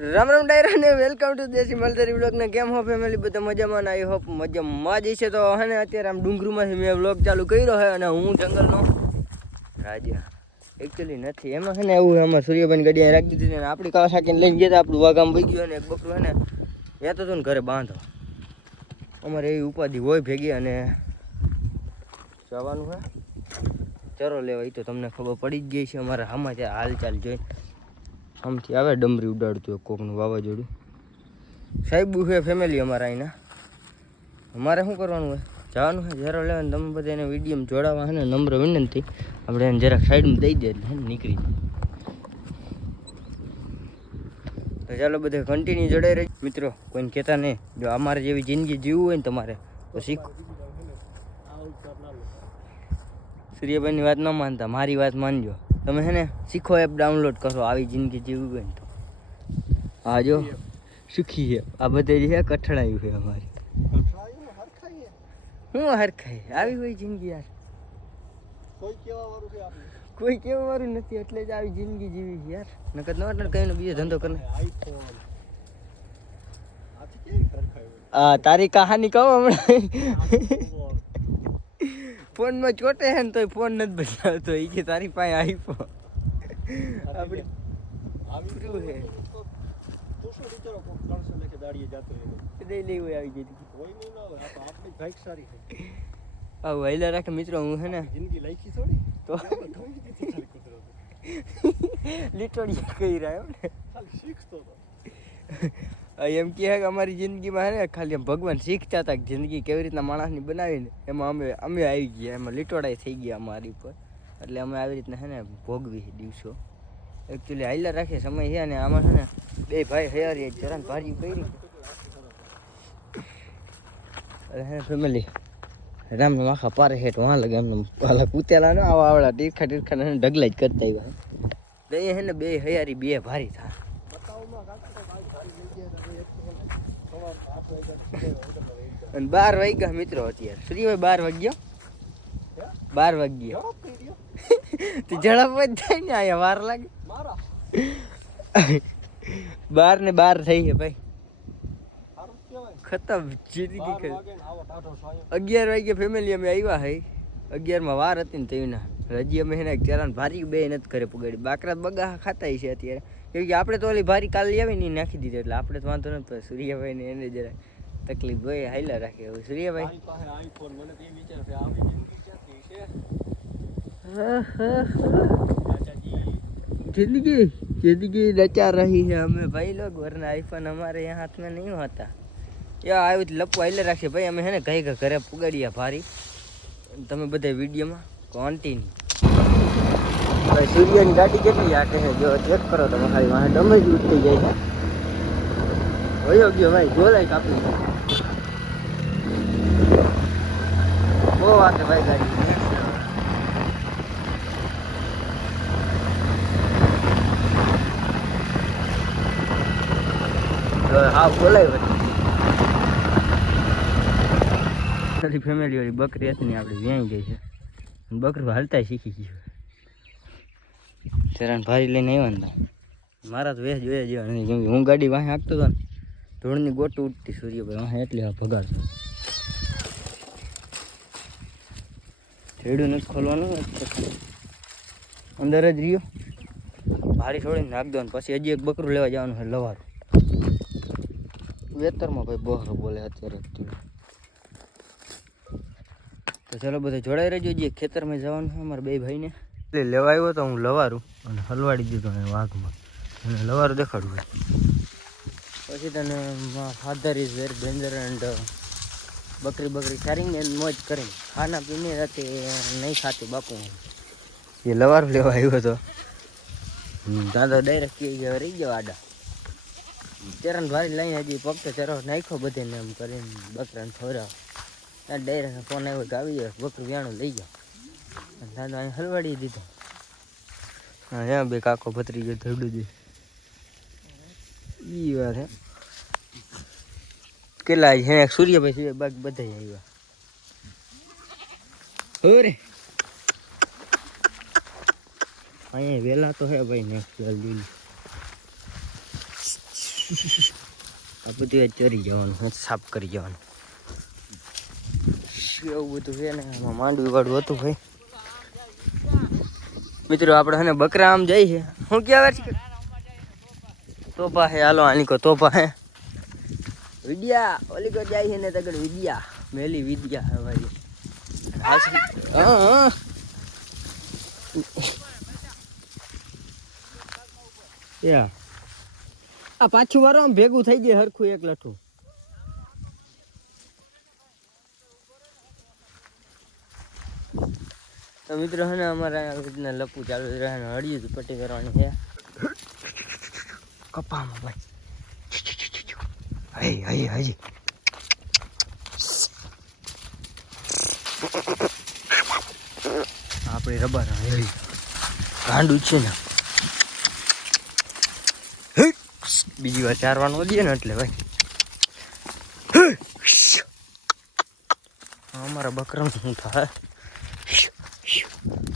રામ રામ ડાયરા ને welcome to દેશી મલતરી vlog ને કેમ હો ફેમિલી બધા મજામાં આઈ હોપ મજામાં જ છે તો હે ને, અત્યારે આમ ડુંગરુમાંથી મેં વ્લોગ ચાલુ કર્યો છે અને હું જંગલનો રાજા. એકચ્યુઅલી નથી, એમાં છે ને એવું આમાં સૂર્યભાઈ ગડિયા રાખી દીધી ને આપણી કાવા સાકીને લઈને ગયા આપણું વાગામ ભાઈ ગયું અને એક બકરું હે ને એ તો ને ઘરે બાંધો. અમારે એવી ઉપાધિ હોય ભેગી અને જવાનું હે. ચરો લેવા એ તો તમને ખબર પડી જ ગઈ છે, અમારા ત્યાં હાલચાલ જોઈને. આમથી આવે ડમરી ઉડાડતું હોય કોકનું વાવાઝોડું. સાહેબ છે ફેમિલી અમારા અહીંના. અમારે શું કરવાનું હોય? જવાનું હોય, ઝેરો લેવાનું, તમે બધા એને વીડિયો જોડાવા અને નમ્ર વિનંતી. આપણે એને જરાક સાઈડમાં દઈ દે એટલે નીકળી જાય. તો ચાલો બધા કન્ટિન્યુ જોડાઈ રહી મિત્રો, કોઈને કહેતા નહીં, જો અમારે જેવી જિંદગી જીવવું હોય ને તમારે, તો શીખ. સૂર્યભાઈની વાત ન માનતા, મારી વાત માનજો. તમે છે ને શીખો એપ ડાઉનલોડ કરો આવી જિંદગી જીવવી હોય તો. હા જો સુખી છે આ બધે જે કઠણાયું છે અમારી. હું હરખાઈ? આવી હોય જિંદગી યાર. કોઈ કેવા વાળું નથી એટલે જ આવી જિંદગી જીવી છે યાર. નકર ન એટલે કઈ બીજો ધંધો કરે આ તારી કહાની કહો હમણાં. ફોનમાં ચોટે છે ને તોય ફોન નથી બદલાવતો. એ કે તારી પાસે આઈફોન. આપણી શું છે દઈ હોય આવી ગઈ. આ વહેલા રાખે મિત્રો હું છે ને તો લીટોડી કહી રહ્યો ને. એમ કહે કે અમારી જિંદગીમાં છે ને ખાલી આમ ભગવાન શીખતા હતા કે જિંદગી કેવી રીતના માણસની બનાવીને એમાં અમે અમે આવી ગયા, એમાં લીટોડાઈ થઈ ગયા અમારી ઉપર. એટલે અમે આવી રીતના છે ને ભોગવી દિવસો. એકચ્યુઅલી હાઈલા રાખે, સમય છે અને આમાં છે ને બે ભાઈ હયારી જરાન ભાજી કરી અરે હે ફેમિલી રામ આખા પારે હેઠ વાં લગે, એમને પાલા કૂતેલા ને આવા આવડા તીરખા તીરખા ને ઢગલા જ કરતા આવ્યા હે. ને બે હયારી, બે ભારી થાય અને બાર વાગ્યા મિત્રો અત્યારે. સૂર્યભાઈ બાર વાગ્યો? બાર વાગ્યો. તો ઝડપ જ થાય ને અહીંયા વાર લાગે. બાર ને બાર થઈ છે ભાઈ. ખતમ જિંદગી. અગિયાર વાગે ફેમિલી અમે આવ્યા હઈ અગિયારમાં વાર હતી ને તેના રજી અમે એને ચલાન ભારી બે નથી ઘરે પગાડી. બાકરા બગા ખાતા છે અત્યારે. કેમ કે આપણે તો ઓલી ભારી કાલ લેવી ને ઈ નાખી દીધી એટલે આપણે તો વાંધો નથી પણ સૂર્યભાઈ ને એને જરા તકલીફ હોય હાઈલા રાખે હવે સૂર્યભાઈ जिंदगी जिंदगी नचा रही है हमें भाई लोग वरना आईफोन हमारे यहाँ हाथ में नहीं होता યા આવ્યું લપુ આઈલે રાખશે ભાઈ અમે હે ને કઈ કઈ ઘરે પુગાડ્યા ભારી તમે બધા વિડીયોમાં કોન્ટિન્યુ ભાઈ, સૂર્યની ગાડી કેટલી આટે છે જો ચેક કરો તમે ખાલી વાહ ડમે જ ઉઠી જાય છે. વયો ગયો ભાઈ, ગોલાય કાપી બહુ વાત ભાઈ ગાડી. હા બોલાય બધી ફેમિલી વાળી બકરી હતી ને આપણે વ્યાઈ ગઈ છે. બકરું હાલતા શીખી ગયું ચરણ ભારી લઈને આવ્યા ને મારા તો વેહ જોયા જેવા નથી. કેમ હું ગાડી વાંહે હાંકતો હતો ને, ધૂળની ગોટું ઉઠતી સૂર્યભાઈ વાંહે એટલે આ ભગાડતો છેડું નથી ખોલવાનું અંદર જ રહ્યો. ભારી છોડીને નાખ દો ને પછી હજી એક બકરું લેવા જવાનું છે લવારું વેતરમાં ભાઈ બહરો બોલે અત્યારે. તો ચાલો બધા જોડાઈ રહેજો, જે ખેતરમાં જવાનું છે અમારા બે ભાઈને. એટલે લેવા આવ્યો તો હું લવારું અને હલવાડી દીધો એ વાઘમાં. અને લવારું દેખાડું પછી તને father is very danger and બકરી બકરી ચારીને મોજ કરીને. ખાના પીને હતી નહીં ખાતી બાપુ. એ લવારું લેવા આવ્યો હતો દાદા ડાયરેક્ટ કહી ગયો રહી ગયો આડા. ચરણ ભારી લઈને હજી પગ તો ચરો નાખ્યો બધે એમ કરીને બકરાને ખવડાવ ત્યાં ડાયરેક્ટ ફોન આવ્યો આવી ગયો બકરું વ્યાણું લઈ અને દાદા અહીં હલવાડી દીધો. હા બે કાકો ભત્રી ગયો, ધડું દે. ઈ વાત હે. કેટલા હે સૂર્યભાઈ સૂર્ય બાકી બધા આવ્યા હોરે અહીંયા વેલા તો હે ભાઈ ને જલ્દી આ બધું ચરી જવાનું સાફ કરી જવાનું. એવું બધું છે ને એમાં માંડવી વાળું હતું ભાઈ. મિત્રો, આપણે હે ને બકરા આમ જાય છે હું ક્યાં છે? તોપા હે, હાલો, આની કો તોપા હે. વિદ્યા, ઓલી કો જાય છે ને તગડ વિદ્યા. મેલી વિદ્યા હે ભાઈ. હા યા. આ પાછું વારો ભેગું થઈ જાય હરખું એક લઠું તો મિત્રો હે ને અમારા રીતના લપુ ચાલુ રહે ને હળિયું જ પટ્ટી કરવાની છે. કપામાં ભાઈ. હઈ હઈ હજી આપણી રબર ગાંડું છે ને. બીજી વાર ચારવાનું દે ને એટલે ભાઈ. અમારા બકરાનું શું થાય?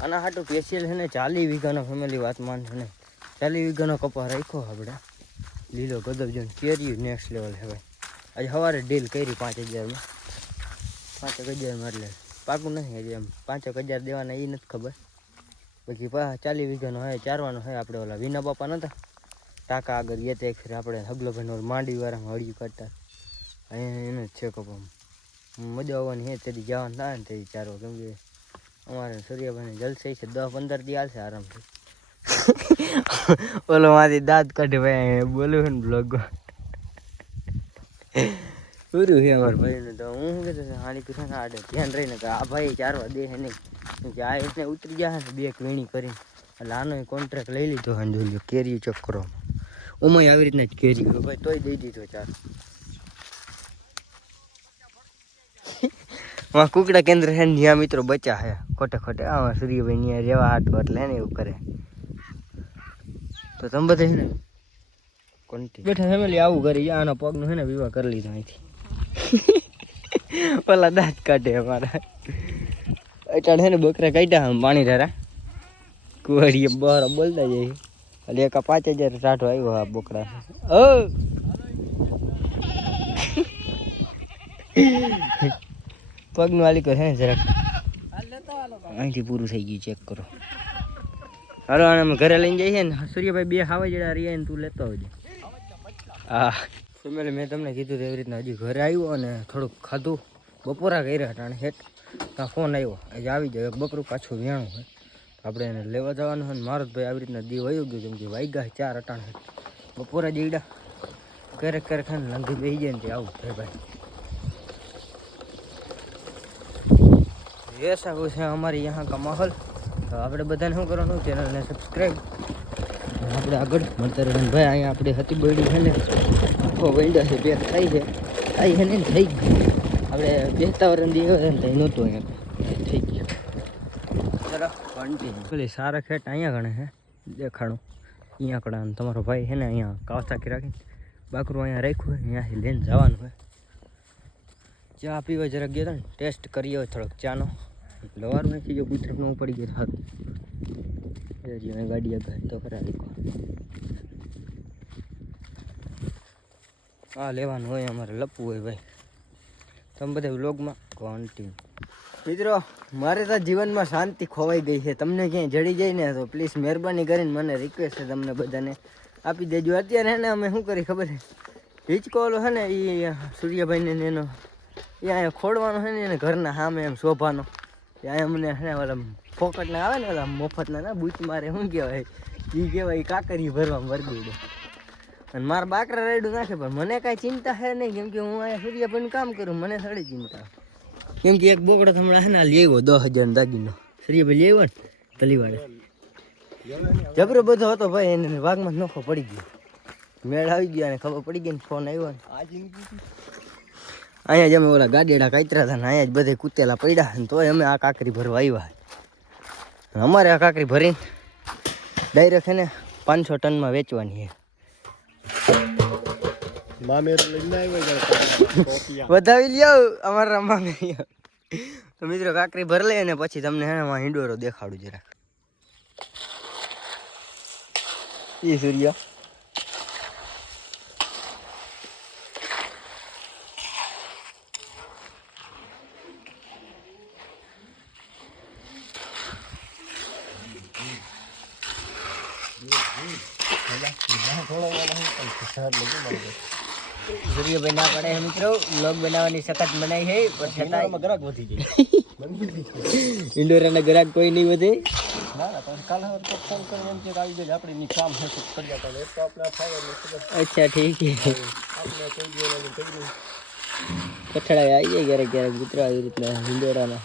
આના હાટું સ્પેશિયલ છે ને ચાલી વીઘાનો ફેમિલી વાત માન છે ને. ચાલી વીઘાનો કપા રાખ્યો આપણે. લીલો ગદબજન કેરી નેક્સ્ટ લેવલ છે ભાઈ. આજે સવારે ડીલ કરી પાંચ હજારમાં. પાંચેક હજારમાં એટલે પાકું નથી હજી એમ. પાંચેક હજાર દેવાના એ નથી ખબર. પછી પા ચાલી વીઘાનો હોય, ચારવાનો હોય આપણે ઓલા વિના બાપા નહોતા ટાંકા આગળ એ તે ફેર આપણે હગલો ભાઈનો માંડી વાળામાં હળિયું કાઢતા. એને છે કપામાં મજા આવવાની હે તેથી જવાનું થાય ને તેથી ચારો કેમ કે અમારે સૂર્યભાઈ જલસે છે દસ પંદર દી આવશે આરામથી. ઓલો મારી દાંત કાઢે ભાઈ બોલું ને બ્લોગ પૂરું છે અમારા ભાઈ તો હું શું કહેતો હતો, હાલી પીઠા આડે ધ્યાન રહીને કે આ ભાઈ ચારવા દે હે નહીં. એટલે આ એને ઉતરી જાય ને બે વીણી કરીને. એટલે આનો કોન્ટ્રાક્ટ લઈ લીધો અને લો કેરી ચક્કરો ઉમય આવી રીતના જ કેરી ભાઈ તોય દઈ દીધો ચાર. માં કુકડા કેન્દ્ર છે ને ત્યાં મિત્રો બચ્યા છે. ખોટે ખોટે. આમાં સૂર્યભાઈ ત્યાં રેવા હાટો એટલે એને એવું કરે. તો તમે બધા ને કોન્ટી બેઠા ફેમિલી આવું કરી આના પગનું છે ને વિવાહ કરી લીધો અહીંથી. પેલા દાંત કાઢે અમારા. અટાણ છે ને બકરા કાઢ્યા આમ પાણી ધારા. કુવાડીએ બહાર બોલતા જાય. એટલે એક પાંચ હજાર સાઠો આવ્યો આ બકરા. ઓ! પગનું વાલી કહે જરાક. અહીંથી પૂરું થઈ ગયું ચેક કરો. હાલો અમે ઘરે લઈને જઈએ ને સૂર્યભાઈ બે હાવા જેડા રહ્યા ને, તું લેતો આવજે. હા. સુમેલ મેં તમને કીધું એવી રીતના હજી ઘરે આવ્યો અને થોડુંક ખાધું. બપોરા કર્યા હતા અને હેઠ ત્યાં ફોન આવ્યો. આજે આવી જાય બકરું પાછું વ્યાણું હોય. આપણે એને લેવા જવાનું હોય ને મારો ભાઈ આવી રીતના દી વયું ગયું, જેમ કે વાગ્યા ચાર અટાણ. બપોરા જેવડા ક્યારેક ક્યારેક ખાને લંઘી બેસી જાય ને તે આવું થાય ભાઈ. ऐसा कुछ है हमारे यहाँ का माहौल તો આપણે બધાને શું કરવાનું ચેનલને સબસ્ક્રાઈબ આપણે આગળ મળતા રહેવાનું ભાઈ અહીંયા આપણે હતી બળી છે ને આખો વૈંડા છે પેક થાય છે થાય છે ને થઈ ગયું આપણે બેસતા વરણ દી ને ત્યાં નહોતું અહીંયા થઈ ગયું ચલો કન્ટિન્યુ પેલી સારા ખેટ અહીંયા ગણે છે દેખાડું અહીંયા કડા તમારો ભાઈ છે ને અહીંયા કાવસાકી રાખીને બાકરું અહીંયા રાખ્યું હોય અહીંયાથી લઈને જવાનું હોય ચા પીવા જરાક ગયા હતા ને ટેસ્ટ કરીએ હવે થોડોક ચાનો લવારું નથી જો કુતરફનું પડી ગયો હાથ હજી ગાડી આગળ તો કરાવી હા લેવાનું હોય, અમારે લપવું હોય ભાઈ. તમે બધા વ્લોગમાં કોન્ટિન્યુ મિત્રો, મારે તો જીવનમાં શાંતિ ખોવાઈ ગઈ છે. તમને ક્યાંય જડી જાય ને તો પ્લીઝ મહેરબાની કરીને મને રિક્વેસ્ટ છે તમને બધાને. આપી દેજો. અત્યારે હે ને અમે શું કરી ખબર છે? હિચકોલો છે ને એ સૂર્યભાઈને ને એનો, એ અહીંયા ખોડવાનો છે ને એને ઘરના સામે એમ શોભાનો. અહીંયા અમને ને ઓલા ફોકટના આવે ને ઓલા મફતના ના બૂચ મારે, શું કહેવાય? એ કહેવાય કાકરી ભરવામાં વરગી દે અને મારા બાકરા રેડું નાખે, પણ મને કાંઈ ચિંતા છે નહીં, કેમ કે હું અહીંયા સૂર્યભાઈનું કામ કરું, મને થોડી ચિંતા. કેમ કે એક બોકડો હમણાં છે ને આવ્યો દસ હજાર દાગીનો. સૂર્યભાઈ આવ્યો ને તલીવાડે જબરો બધો હતો ભાઈ, એને વાઘમાં નોખો પડી ગયો. મેળ આવી ગયો અને ખબર પડી ગઈ ને ફોન આવ્યો ને. અહીંયા જ અમે ઓલા ગાડીડા કાતરા હતા ને અહીંયા જ બધે કૂતેલા પડ્યા ને તોય અમે આ કાકરી ભરવા આવ્યા અમારે આ કાકરી ભરીને ડાયરેક્ટ એને પાંચસો ટનમાં વેચવાની છે. વધાવી લ્યો અમારા મામે તો મિત્રો કાકરી ભર લે અને પછી તમને હે હિંડોરો દેખાડું જરા એ સૂર્ય. ના પડે મિત્રો. લોગ બનાવવાની સખત મનાઈ છે પણ છતાં ગ્રાહક વધી જાય ઇન્ડોરાના ગ્રાહક કોઈ નહીં વધે. અચ્છા ઠીક કઠડા આવી જાય ક્યારેક ક્યારેક મિત્રો આવી રીતના ઇન્ડોરાના.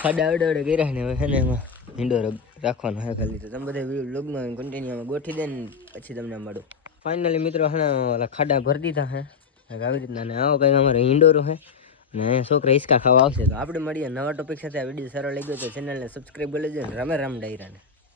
ખાડા અડે અડે કર્યા ને હવે એમાં. ઇન્ડોર રાખવાનો હે ખાલી. તો તમે બધા વ્લોગમાં કન્ટિન્યુમાં ગોઠવી દે ને પછી તમને મળો ફાઇનલી મિત્રો, હે ઓલા ખાડા ભરી દીધા હે. આવી રીતના ને આવો કંઈક અમારે ઇન્ડોર હે. અને છોકરા હિસકા ખાવા આવશે. તો આપણે મળીએ નવા ટોપિક સાથે. આ વીડિયો સારો લાગ્યો તો ચેનલને સબસ્ક્રાઈબ કરી લેજો ને રામે રામ ડાયરાને.